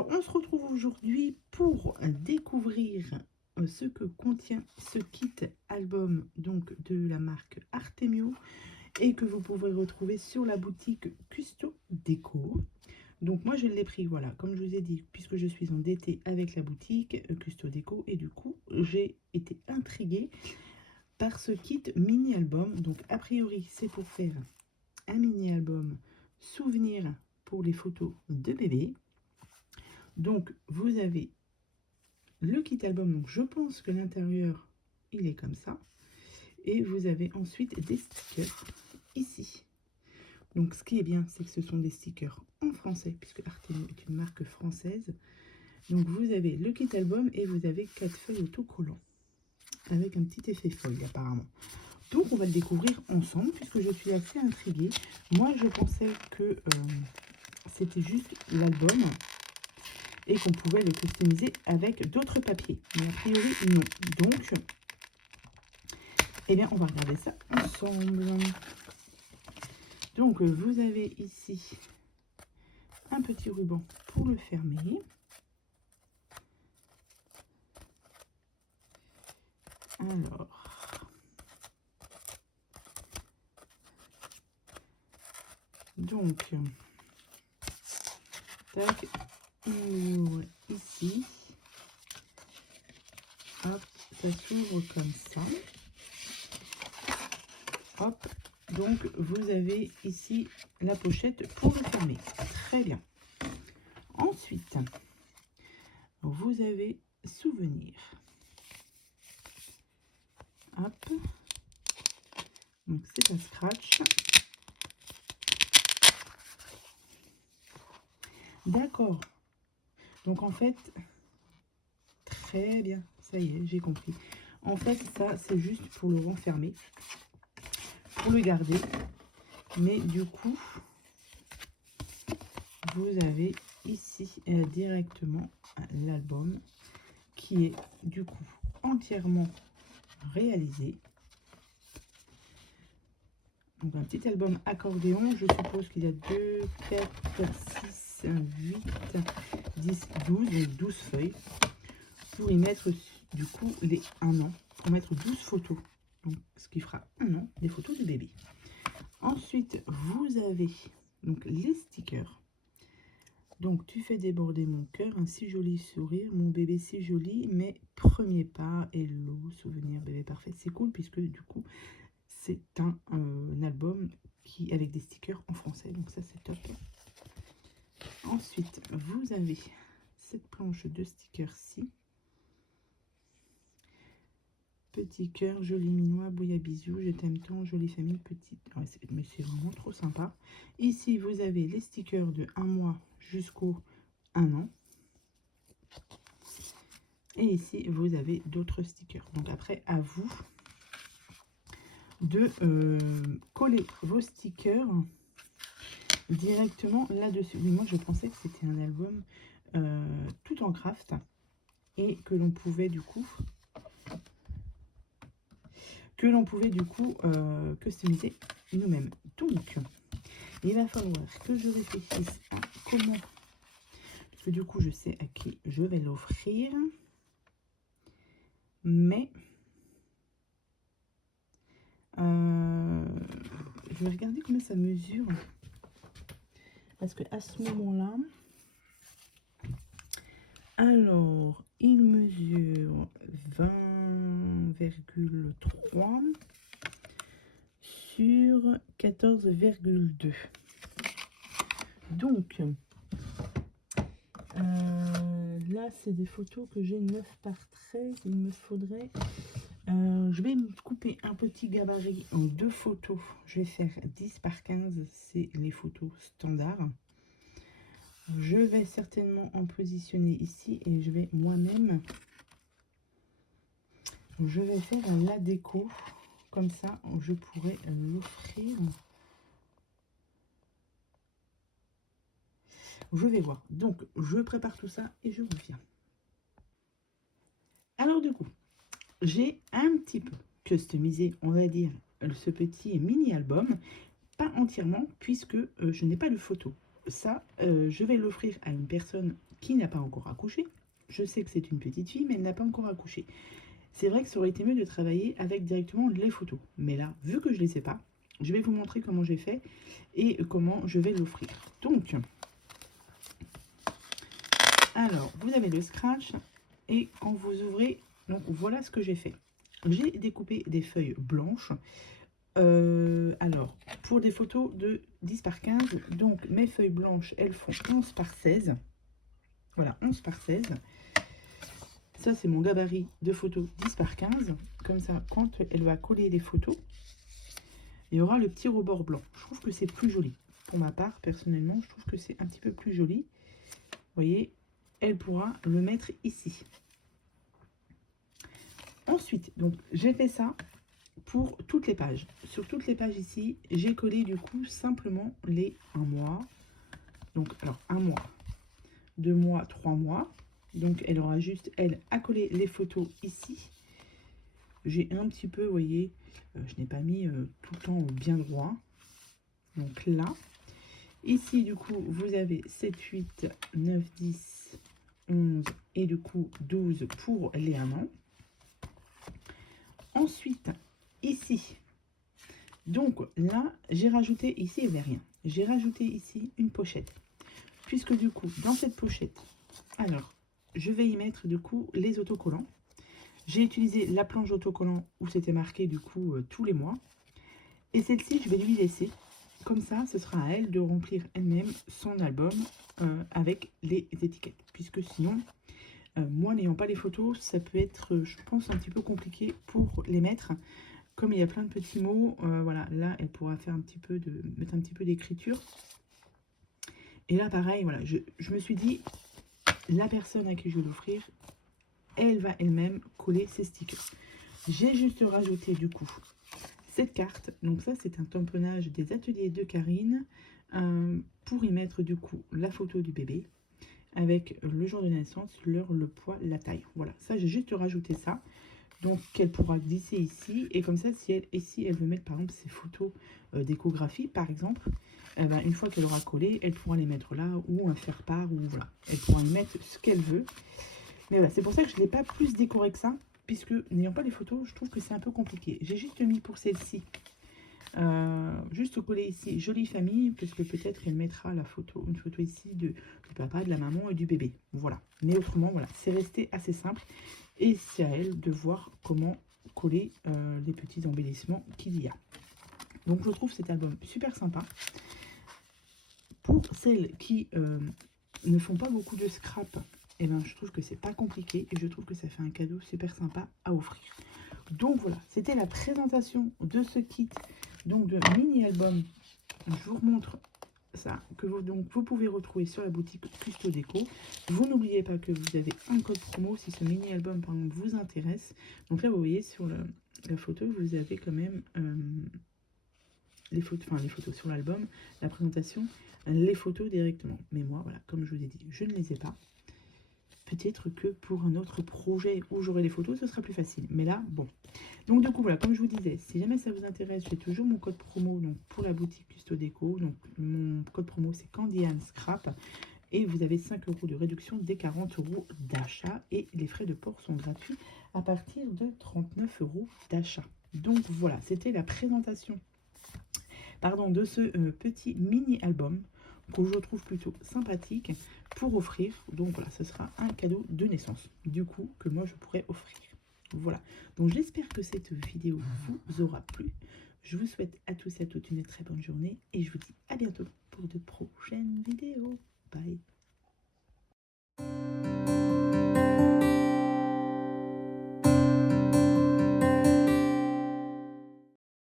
Alors, on se retrouve aujourd'hui pour découvrir ce que contient ce kit album donc de la marque Artemio et que vous pouvez retrouver sur la boutique Custo Déco. Donc moi je l'ai pris, voilà, comme je vous ai dit, puisque je suis endettée avec la boutique Custo Déco et du coup j'ai été intriguée par ce kit mini album. Donc a priori c'est pour faire un mini album souvenir pour les photos de bébé. Donc vous avez le kit album, donc je pense que l'intérieur il est comme ça, et vous avez ensuite des stickers ici. Donc ce qui est bien, c'est que ce sont des stickers en français puisque Artemio est une marque française. Donc vous avez le kit album et vous avez 4 feuilles autocollants avec un petit effet feuille apparemment. Donc on va le découvrir ensemble puisque je suis assez intriguée. Moi je pensais que c'était juste l'album et qu'on pouvait le customiser avec d'autres papiers. Mais a priori, non. Donc, eh bien, on va regarder ça ensemble. Donc, vous avez ici un petit ruban pour le fermer. Alors, donc, tac, ici, hop, ça s'ouvre comme ça. Hop, donc vous avez ici la pochette pour le fermer. Très bien. Ensuite, vous avez souvenir. Hop. Donc c'est un scratch. D'accord. Donc en fait, très bien. Ça y est, j'ai compris. En fait, ça, c'est juste pour le renfermer. Pour le garder. Mais du coup, vous avez ici directement l'album qui est du coup entièrement réalisé. Donc un petit album accordéon, je suppose qu'il y a 2, 4, 6, 8, 10, 12, donc 12 feuilles. Pour y mettre du coup les 1 an, pour mettre 12 photos. Donc ce qui fera 1 an des photos de bébé. Ensuite, vous avez donc les stickers. Donc, tu fais déborder mon cœur, un si joli sourire, mon bébé si joli, mes premiers pas, hello, souvenir bébé parfait. C'est cool puisque du coup, c'est un album qui avec des stickers en français, donc ça c'est top. Ensuite, vous avez cette planche de stickers-ci. Petit cœur, joli minois, bouilla bisous, je t'aime tant, jolie famille, petite. Ouais, mais c'est vraiment trop sympa. Ici, vous avez les stickers de 1 mois jusqu'au 1 an. Et ici, vous avez d'autres stickers. Donc après, à vous de coller vos stickers directement là-dessus. Oui, moi, je pensais que c'était un album tout en craft et que l'on pouvait du coup customiser nous-mêmes. Donc, il va falloir que je réfléchisse à comment, parce que du coup, je sais à qui je vais l'offrir, mais je vais regarder combien ça mesure, parce que à ce moment-là, alors, il mesure 20,3 sur 14,2. Donc, là, c'est des photos que j'ai 9 par 13. Il me faudrait... je vais me couper un petit gabarit en 2 photos. Je vais faire 10 par 15. C'est les photos standards. Je vais certainement en positionner ici et je vais moi-même... Je vais faire la déco. Comme ça, je pourrais l'offrir. Je vais voir. Donc, je prépare tout ça et je reviens. Alors, du coup, j'ai un petit peu customisé, on va dire, ce petit mini-album. Pas entièrement, puisque je n'ai pas de photo. Ça, je vais l'offrir à une personne qui n'a pas encore accouché. Je sais que c'est une petite fille, mais elle n'a pas encore accouché. C'est vrai que ça aurait été mieux de travailler avec directement les photos. Mais là, vu que je ne les sais pas, je vais vous montrer comment j'ai fait et comment je vais l'offrir. Donc, alors, vous avez le scratch et quand vous ouvrez, donc voilà ce que j'ai fait. J'ai découpé des feuilles blanches. Alors, pour des photos de 10 par 15, donc mes feuilles blanches, elles font 11 par 16. Voilà, 11 par 16. Ça, c'est mon gabarit de photos 10 par 15. Comme ça, quand elle va coller les photos, il y aura le petit rebord blanc. Je trouve que c'est plus joli. Pour ma part, personnellement, je trouve que c'est un petit peu plus joli. Vous voyez, elle pourra le mettre ici. Ensuite, donc j'ai fait ça pour toutes les pages. Sur toutes les pages ici, j'ai collé du coup simplement les 1 mois. Donc, alors 1 mois, 2 mois, 3 mois. Donc, elle aura juste, elle, à coller les photos ici. J'ai un petit peu, vous voyez, je n'ai pas mis tout le temps bien droit. Donc là, ici, du coup, vous avez 7, 8, 9, 10, 11 et du coup 12 pour les 1 an. Ensuite, ici, donc là, j'ai rajouté, ici, il n'y avait rien. J'ai rajouté ici une pochette. Puisque du coup, dans cette pochette, alors, je vais y mettre du coup les autocollants. J'ai utilisé la planche autocollant où c'était marqué du coup tous les mois. Et celle-ci, je vais lui laisser. Comme ça, ce sera à elle de remplir elle-même son album avec les étiquettes. Puisque sinon, moi n'ayant pas les photos, ça peut être, je pense, un petit peu compliqué pour les mettre. Comme il y a plein de petits mots, voilà, là, elle pourra faire un petit peu mettre un petit peu d'écriture. Et là, pareil, voilà, je me suis dit, la personne à qui je vais l'offrir, elle va elle-même coller ses stickers. J'ai juste rajouté du coup cette carte. Donc ça, c'est un tamponnage des ateliers de Karine pour y mettre du coup la photo du bébé avec le jour de naissance, l'heure, le poids, la taille. Voilà, ça, j'ai juste rajouté ça. Donc, qu'elle pourra glisser ici. Et comme ça, si elle veut mettre par exemple ses photos d'échographie, par exemple, ben, une fois qu'elle aura collé, elle pourra les mettre là ou un faire part. Ou voilà, elle pourra y mettre ce qu'elle veut. Mais voilà, c'est pour ça que je ne l'ai pas plus décoré que ça, puisque n'ayant pas les photos, je trouve que c'est un peu compliqué. J'ai juste mis pour celle-ci, juste coller ici, jolie famille, parce que peut-être elle mettra la photo, une photo ici du papa, de la maman et du bébé. Voilà. Mais autrement, voilà, c'est resté assez simple. Et c'est à elle de voir comment coller les petits embellissements qu'il y a. Donc je trouve cet album super sympa. Pour celles qui ne font pas beaucoup de scrap, et ben, je trouve que c'est pas compliqué et je trouve que ça fait un cadeau super sympa à offrir. Donc voilà, c'était la présentation de ce kit donc de mini album. Je vous remontre ça que vous pouvez retrouver sur la boutique Custo Déco. Vous n'oubliez pas que vous avez un code promo si ce mini album par exemple vous intéresse. Donc là vous voyez sur la photo, vous avez quand même les photos sur l'album, la présentation, les photos directement. Mais moi voilà, comme je vous ai dit, je ne les ai pas. Peut-être que pour un autre projet où j'aurai les photos, ce sera plus facile. Mais là, bon. Donc du coup, voilà, comme je vous disais, si jamais ça vous intéresse, j'ai toujours mon code promo donc, pour la boutique Custo Déco. Donc mon code promo, c'est Candiane Scrap. Et vous avez 5 € de réduction des 40 € d'achat. Et les frais de port sont gratuits à partir de 39 € d'achat. Donc voilà, c'était la présentation de ce petit mini-album que je trouve plutôt sympathique pour offrir. Donc voilà, ce sera un cadeau de naissance, du coup, que moi je pourrais offrir. Voilà, donc j'espère que cette vidéo vous aura plu. Je vous souhaite à tous et à toutes une très bonne journée et je vous dis à bientôt pour de prochaines vidéos. Bye.